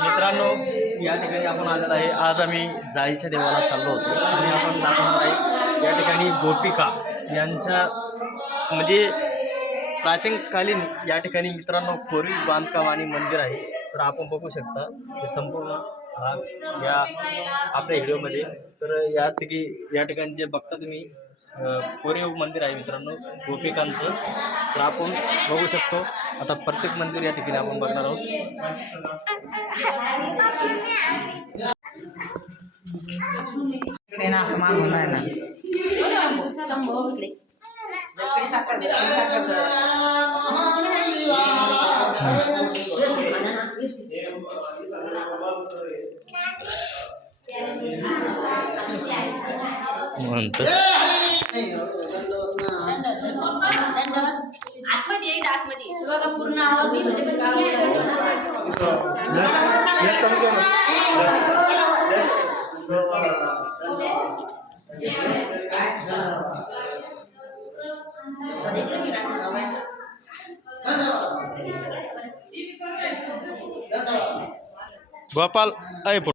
मित्रांनो, या ठिकाणी आपण आलेलो आहे. आज आम्ही जाळीच्या देवाला चाललो होतो आणि आपण दाखवणार आहे या ठिकाणी गोपिका यांच्या म्हणजे प्राचीनकालीन या ठिकाणी मित्रांनो कोरीव बांधकाम आणि मंदिर आहे. तर आपण बघू शकता हे संपूर्ण या आपल्या व्हिडिओमध्ये. तर या ठिकाणी जे बघता तुम्ही कोरीव मंदिर आहे मित्रांनो गोपिकांचं. तर आपण बघू शकतो. आता प्रत्येक मंदिर या ठिकाणी आपण बघणार आहोत. असं मागून आहे ना म्हणतो पूर्ण आवाज गोपाल